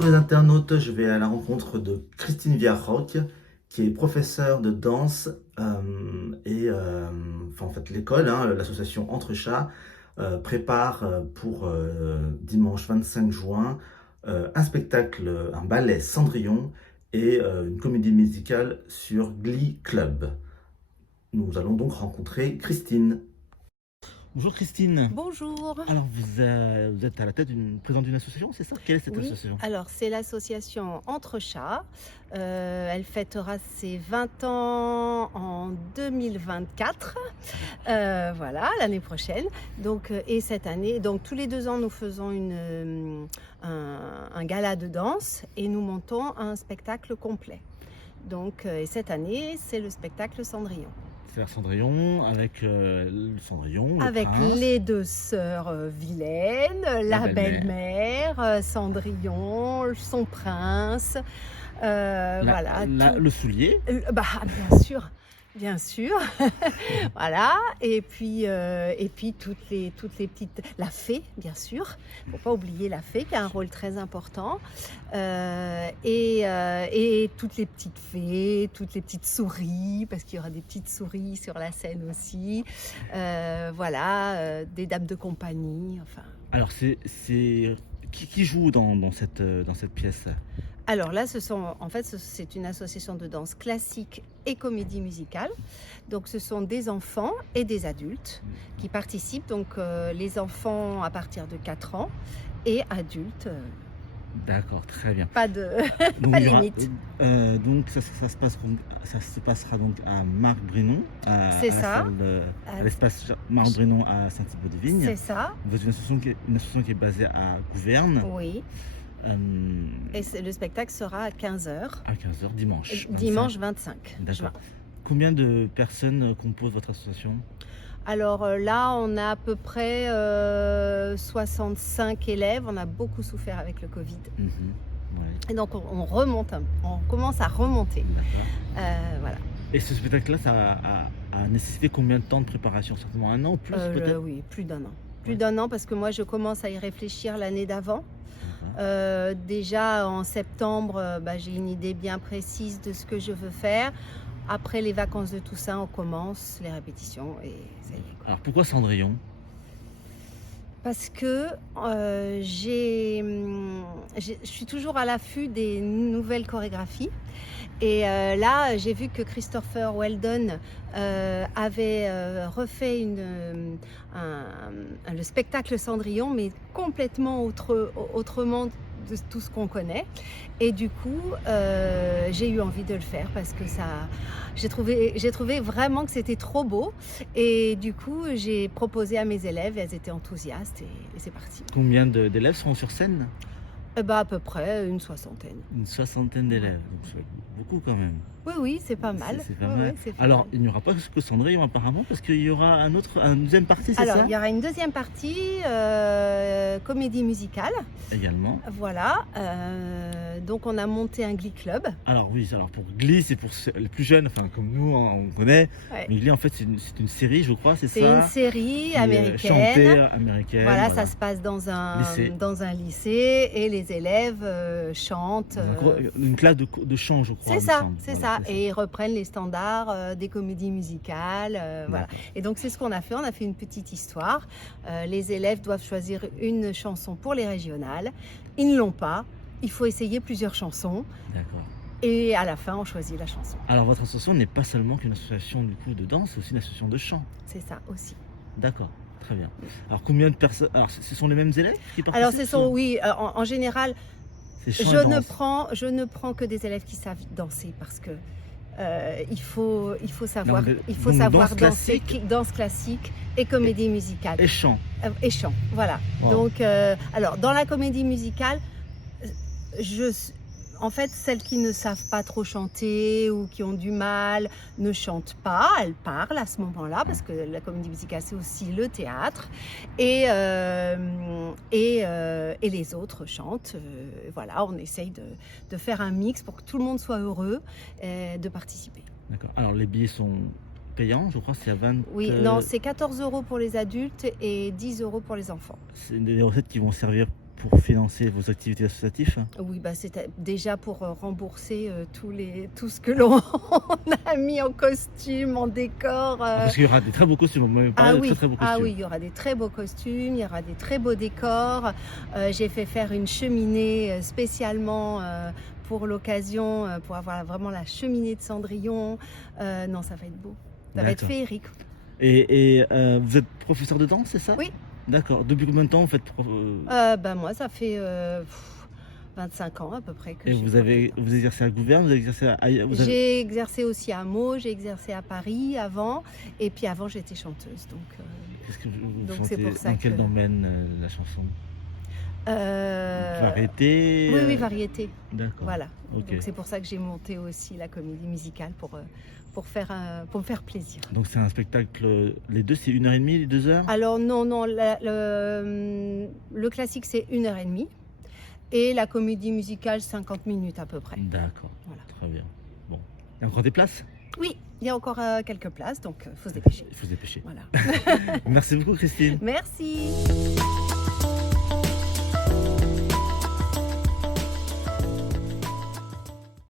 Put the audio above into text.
Pour les internautes, je vais à la rencontre de Christine Viarroc, qui est professeure de danse enfin, en fait l'école, hein, l'association Entre Chats, prépare pour dimanche 25 juin un spectacle, un ballet Cendrillon et une comédie musicale sur Glee Club. Nous allons donc rencontrer Christine. Bonjour Christine. Bonjour. Alors vous êtes à la tête d'une présidente d'une association, c'est ça? Quelle est cette Oui, association? alors c'est l'association Entre Chats. Elle fêtera ses 20 ans en 2024. Voilà, l'année prochaine. Donc, et cette année, donc tous les 2 ans, nous faisons un gala de danse et nous montons un spectacle complet. Donc, et cette année, c'est le spectacle Cendrillon. C'est Cendrillon avec le Cendrillon, le Avec prince. les 2 sœurs vilaines, la belle-mère, Cendrillon, son prince, voilà. Le soulier. Bah, bien sûr, voilà. Et puis toutes les petites, la fée, bien sûr. Faut pas oublier la fée qui a un rôle très important. Et toutes les petites fées, toutes les petites souris, parce qu'il y aura des petites souris sur la scène aussi. Voilà, des dames de compagnie, enfin. Alors qui joue dans cette pièce? Alors là, c'est une association de danse classique et comédie musicale. Donc ce sont des enfants et des adultes qui participent. Donc les enfants à partir de 4 ans et adultes, D'accord, très bien. pas de Donc, pas il de y aura, limite. donc ça se passera donc à Marc-Brinon, C'est ça, à l'espace Marc-Brinon à Saint-Thibaud-de-Vigne. c'est ça, Vous êtes une association qui est basée à Gouverne. oui. euh, Et le spectacle sera à 15h, à 15h dimanche. dimanche 25 juin. D'accord. Combien de personnes composent votre association? Alors là, on a à peu près 65 élèves. On a beaucoup souffert avec le Covid. Ouais. Et donc on commence à remonter. D'accord. Voilà. Et ce spectacle-là, ça a nécessité combien de temps de préparation? Certainement un an ou plus peut-être? Oui, plus d'un an. Plus Ouais. d'un an parce que moi je commence à y réfléchir l'année d'avant. Déjà en septembre, j'ai une idée bien précise de ce que je veux faire. Après les vacances de Toussaint, on commence les répétitions et ça y est, quoi. Alors pourquoi Cendrillon? Parce que je suis toujours à l'affût des nouvelles chorégraphies. Et là, j'ai vu que Christopher Weldon avait refait le spectacle Cendrillon, mais complètement autrement de tout ce qu'on connaît. Et du coup, j'ai eu envie de le faire parce que j'ai trouvé vraiment que c'était trop beau. Et du coup, j'ai proposé à mes élèves, elles étaient enthousiastes et c'est parti. Combien d'élèves seront sur scène? À peu près une soixantaine. Une soixantaine d'élèves, donc c'est beaucoup quand même. Oui, c'est pas mal. C'est pas Ouais, mal. ouais, c'est pas Alors, mal. il n'y aura pas que Cendrillon apparemment, parce qu'il y aura une deuxième partie, c'est Alors, ça? il y aura une deuxième partie, comédie musicale. Également. Voilà. Donc, on a monté un Glee Club. Alors oui, pour Glee, c'est pour les plus jeunes, enfin comme nous, hein, on connaît. Ouais. Mais Glee, en fait, c'est une série, je crois, c'est ça? C'est une série Qui est américaine. chantée américaine. Voilà, ça se passe dans un lycée et les élèves chantent. Une classe de chant, je crois. C'est il me ça, semble. c'est Voilà, ça. Et ils reprennent les standards des comédies musicales. Voilà. Et donc, c'est ce qu'on a fait. On a fait une petite histoire. Les élèves doivent choisir une chanson pour les régionales. Ils ne l'ont pas. Il faut essayer plusieurs chansons. D'accord. Et à la fin, on choisit la chanson. Alors, votre association n'est pas seulement qu'une association du coup de danse, c'est aussi une association de chant. C'est ça aussi. D'accord, très bien. Alors, combien de personnes? Alors, ce sont les mêmes élèves qui participent? Alors, oui, en général, C'est chant je et ne danse. prends que des élèves qui savent danser parce que il faut savoir, danse danser, classique. danse classique et comédie musicale. Et chant. Et chant, voilà. Wow. Donc, alors, dans la comédie musicale, en fait, celles qui ne savent pas trop chanter ou qui ont du mal ne chantent pas, elles parlent à ce moment-là, parce que la comédie musicale, c'est aussi le théâtre. Et les autres chantent. Voilà, on essaye de faire un mix pour que tout le monde soit heureux de participer. D'accord. Alors, les billets sont payants, je crois, c'est à 20... Oui, non, c'est 14 € pour les adultes et 10 € pour les enfants. C'est des recettes qui vont servir pour financer vos activités associatives? Oui, bah, c'était déjà pour rembourser tout ce que l'on a mis en costume, en décor. Parce qu'il y aura des très beaux costumes, vous m'avez parlé de très très beaux costumes. Ah oui, il y aura des très beaux costumes, il y aura des très beaux décors. J'ai fait faire une cheminée spécialement pour l'occasion, pour avoir vraiment la cheminée de Cendrillon. Non, ça va être beau. Ça va être D'accord. féerique. Et vous êtes professeur de danse, c'est ça? Oui. D'accord. Depuis combien de temps vous faites Bah, moi, ça fait 25 ans à peu près que Et je suis prof de danse. vous exercez à Gouverne, vous exercez ailleurs, J'ai exercé aussi à Meaux, j'ai exercé à Paris avant, et puis avant j'étais chanteuse, qu'est-ce que vous donc c'est chantez pour ça dans quel que domaine la chanson? euh, Variété? oui, variété, D'accord. voilà. Ok. Donc c'est pour ça que j'ai monté aussi la comédie musicale pour me faire plaisir. Donc c'est un spectacle, les deux c'est 1h30, les 2 heures? Alors non, le classique c'est 1h30 et la comédie musicale 50 minutes à peu près. D'accord. Voilà. Très bien. Bon. Il y a encore des places? Oui, il y a encore quelques places, donc faut se dépêcher. Il faut se dépêcher. Voilà. Merci beaucoup Christine. Merci.